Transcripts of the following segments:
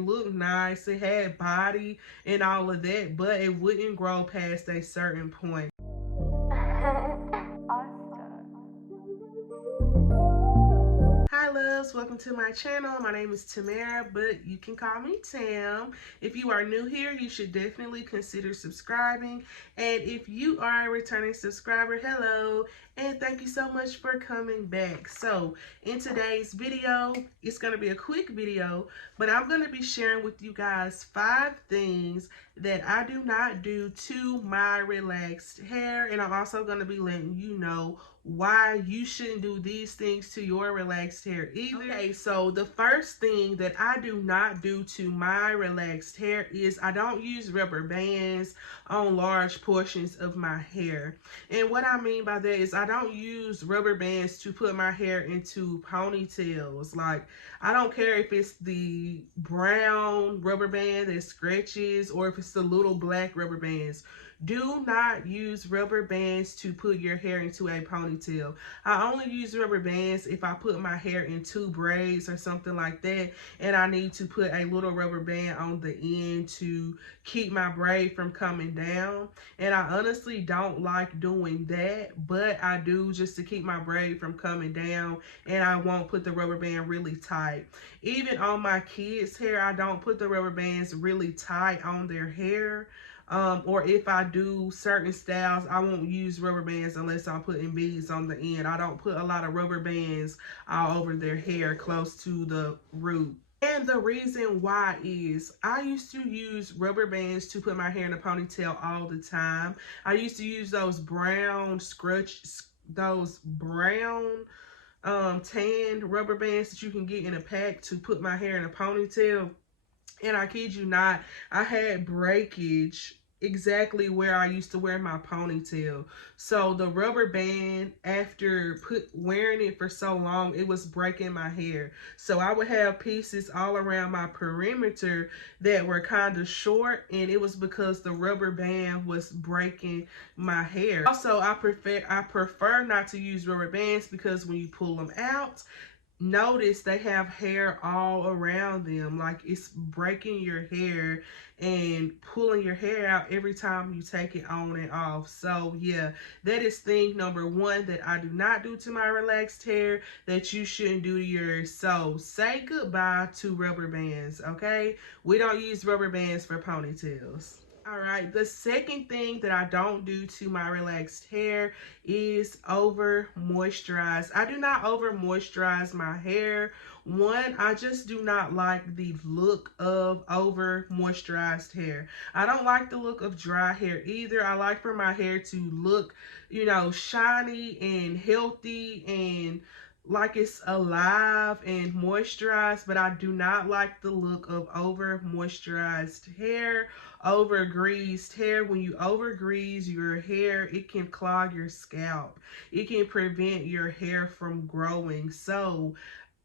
looked nice, it had body and all of that, but it wouldn't grow past a certain point. Hi loves, welcome to my channel. My name is Tamara, but you can call me Tam. If you are new here, you should definitely consider subscribing. And if you are a returning subscriber, hello, and thank you so much for coming back. So in today's video, it's going to be a quick video, but I'm going to be sharing with you guys 5 things that I do not do to my relaxed hair. And I'm also going to be letting you know why you shouldn't do these things to your relaxed hair either. Okay, so the first thing that I do not do to my relaxed hair is I don't use rubber bands on large portions of my hair. And what I mean by that is I don't use rubber bands to put my hair into ponytails. Like, I don't care if it's the brown rubber band that scratches or if it's the little black rubber bands. Do not use rubber bands to put your hair into a ponytail. I only use rubber bands if I put my hair in 2 braids or something like that, and I need to put a little rubber band on the end to keep my braid from coming down. And I honestly don't like doing that, but I do just to keep my braid from coming down, and I won't put the rubber band really tight. Even on my kids' hair, I don't put the rubber bands really tight on their hair. Or if I do certain styles, I won't use rubber bands unless I'm putting beads on the end. I don't put a lot of rubber bands all over their hair close to the root. And the reason why is I used to use rubber bands to put my hair in a ponytail all the time. I used to use those brown tanned rubber bands that you can get in a pack to put my hair in a ponytail. And I kid you not, I had breakage exactly where I used to wear my ponytail. So the rubber band, after wearing it for so long, it was breaking my hair. So I would have pieces all around my perimeter that were kind of short, and it was because the rubber band was breaking my hair. Also, I prefer not to use rubber bands because when you pull them out, notice they have hair all around them. Like, it's breaking your hair and pulling your hair out every time you take it on and off. So yeah, that is thing number 1 that I do not do to my relaxed hair that you shouldn't do to yours. So say goodbye to rubber bands, okay? We don't use rubber bands for ponytails. All right, the second thing that I don't do to my relaxed hair is over moisturize. I do not over moisturize my hair. One, I just do not like the look of over moisturized hair. I don't like the look of dry hair either. I like for my hair to look, shiny and healthy and like it's alive and moisturized, but I do not like the look of over moisturized hair, over greased hair. When you over grease your hair, it can clog your scalp. It can prevent your hair from growing. So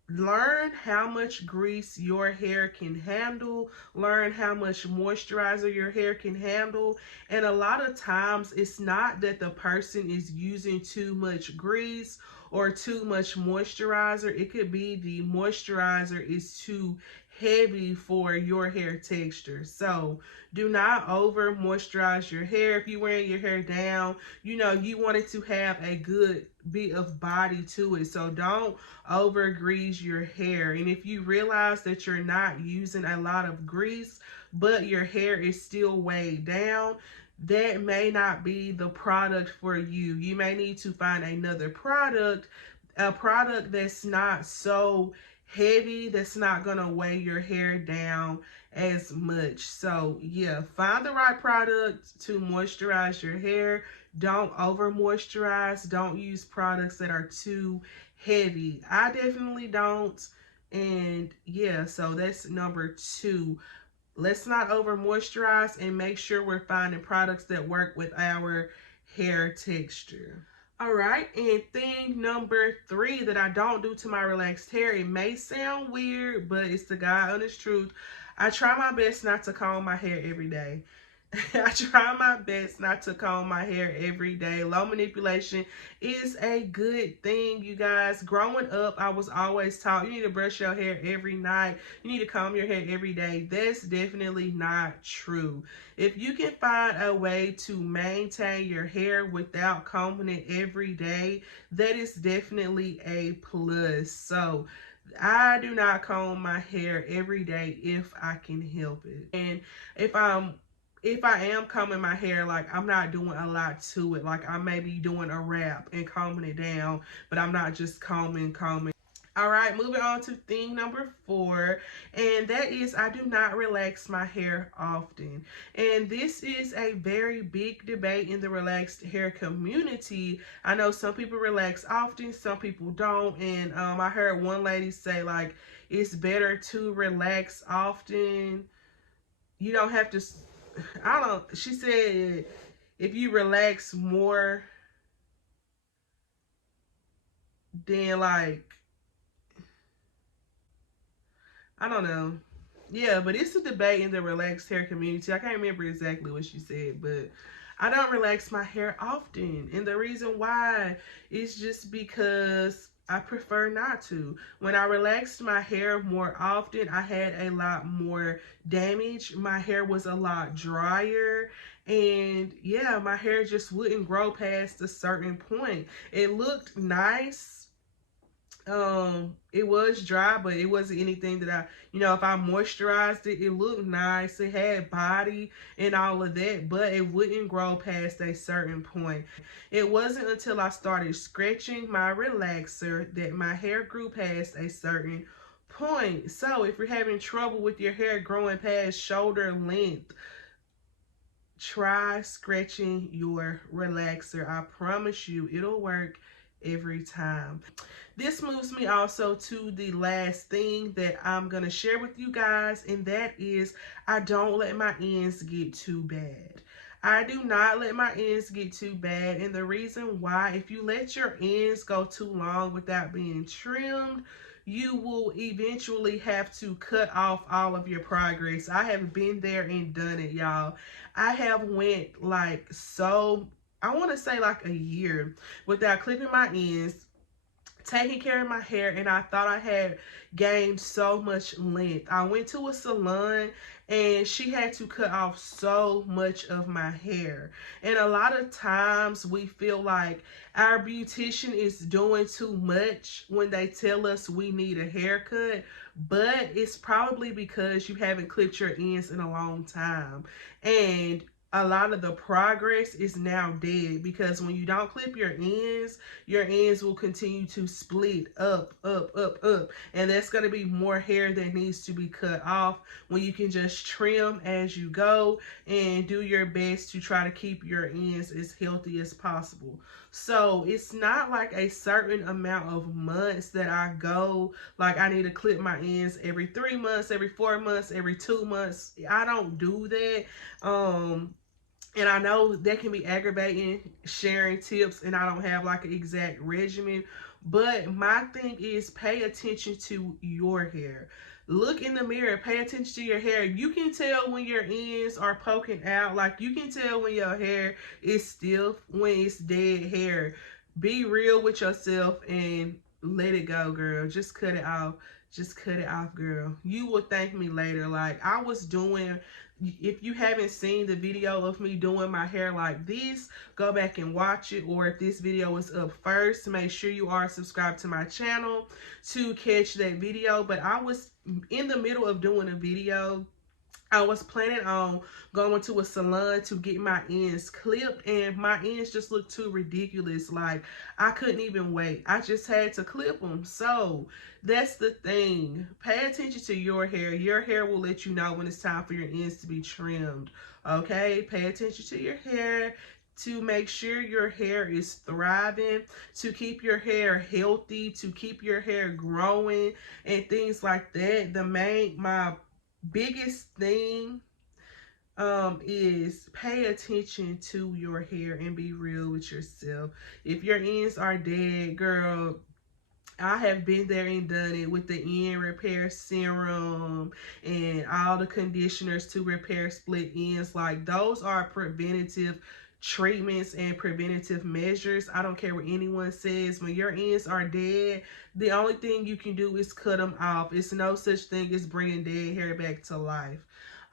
learn how much grease your hair can handle. Learn how much moisturizer your hair can handle. And a lot of times it's not that the person is using too much grease or too much moisturizer. It could be the moisturizer is too heavy for your hair texture. So do not over moisturize your hair. If you're wearing your hair down, you want it to have a good bit of body to it. So don't over grease your hair. And if you realize that you're not using a lot of grease, but your hair is still weighed down, that may not be the product for you. You may need to find another product, a product that's not so heavy, that's not gonna weigh your hair down as much. So yeah, find the right product to moisturize your hair. Don't over moisturize. Don't use products that are too heavy. I definitely don't. And yeah, so that's number 2. Let's not over moisturize and make sure we're finding products that work with our hair texture. All right, and thing number 3 that I don't do to my relaxed hair, it may sound weird, but it's the God honest truth. I try my best not to comb my hair every day. I try my best not to comb my hair every day. Low manipulation is a good thing, you guys. Growing up, I was always taught you need to brush your hair every night. You need to comb your hair every day. That's definitely not true. If you can find a way to maintain your hair without combing it every day, that is definitely a plus. So, I do not comb my hair every day if I can help it. And if I'm if I am combing my hair, like I'm not doing a lot to it. Like I may be doing a wrap and combing it down, but I'm not just combing. All right, moving on to thing number 4, and that is I do not relax my hair often. And this is a very big debate in the relaxed hair community. I know some people relax often, some people don't, and I heard one lady say like it's better to relax often. You don't have to. I don't. She said if you relax more, then like I don't know. Yeah, but it's a debate in the relaxed hair community. I can't remember exactly what she said, but I don't relax my hair often. And the reason why is just because I prefer not to. When I relaxed my hair more often, I had a lot more damage. My hair was a lot drier. And yeah, my hair just wouldn't grow past a certain point. It looked nice, it was dry, but it wasn't anything that if I moisturized it, it looked nice, it had body and all of that, but it wouldn't grow past a certain point. It wasn't until I started scratching my relaxer that my hair grew past a certain point. So if you're having trouble with your hair growing past shoulder length, try scratching your relaxer. I promise you it'll work every time. This moves me also to the last thing that I'm going to share with you guys, and that is I don't let my ends get too bad. I do not let my ends get too bad, and the reason why, if you let your ends go too long without being trimmed, you will eventually have to cut off all of your progress. I have been there and done it, y'all. I have went like I want to say like a year without clipping my ends, taking care of my hair, and I thought I had gained so much length. I went to a salon and she had to cut off so much of my hair. And a lot of times we feel like our beautician is doing too much when they tell us we need a haircut, but it's probably because you haven't clipped your ends in a long time. And a lot of the progress is now dead because when you don't clip your ends will continue to split up. And that's going to be more hair that needs to be cut off when you can just trim as you go and do your best to try to keep your ends as healthy as possible. So it's not like a certain amount of months that I go, like I need to clip my ends every 3 months, every 4 months, every 2 months. I don't do that. And I know that can be aggravating sharing tips and I don't have like an exact regimen, but my thing is pay attention to your hair. Look in the mirror, pay attention to your hair. You can tell when your ends are poking out, like you can tell when your hair is stiff, when it's dead hair. Be real with yourself and let it go, girl. Just cut it off. Just cut it off, girl. You will thank me later. Like I was doing, if you haven't seen the video of me doing my hair like this, go back and watch it. Or if this video is up first, make sure you are subscribed to my channel to catch that video. But I was in the middle of doing a video. I was planning on going to a salon to get my ends clipped, and my ends just looked too ridiculous. Like I couldn't even wait. I just had to clip them. So that's the thing. Pay attention to your hair. Your hair will let you know when it's time for your ends to be trimmed. Okay? Pay attention to your hair to make sure your hair is thriving, to keep your hair healthy, to keep your hair growing and things like that. My biggest thing is pay attention to your hair and be real with yourself. If your ends are dead, girl, I have been there and done it with the end repair serum and all the conditioners to repair split ends. Like, those are preventative treatments and preventative measures. I don't care what anyone says. When your ends are dead, the only thing you can do is cut them off. It's no such thing as bringing dead hair back to life.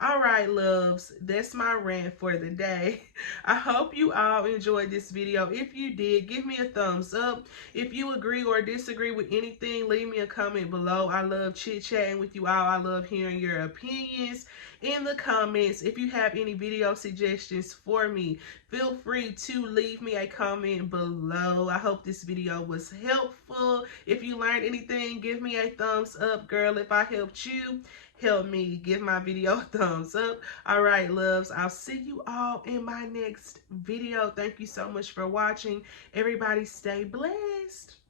All right, loves, that's my rant for the day. I hope you all enjoyed this video. If you did, give me a thumbs up. If you agree or disagree with anything, leave me a comment below. I love chit-chatting with you all. I love hearing your opinions in the comments. If you have any video suggestions for me, feel free to leave me a comment below. I hope this video was helpful. If you learned anything, give me a thumbs up, girl. If I helped you, help me. Give my video a thumbs up. All right, loves, I'll see you all in my next video. Thank you so much for watching. Everybody stay blessed.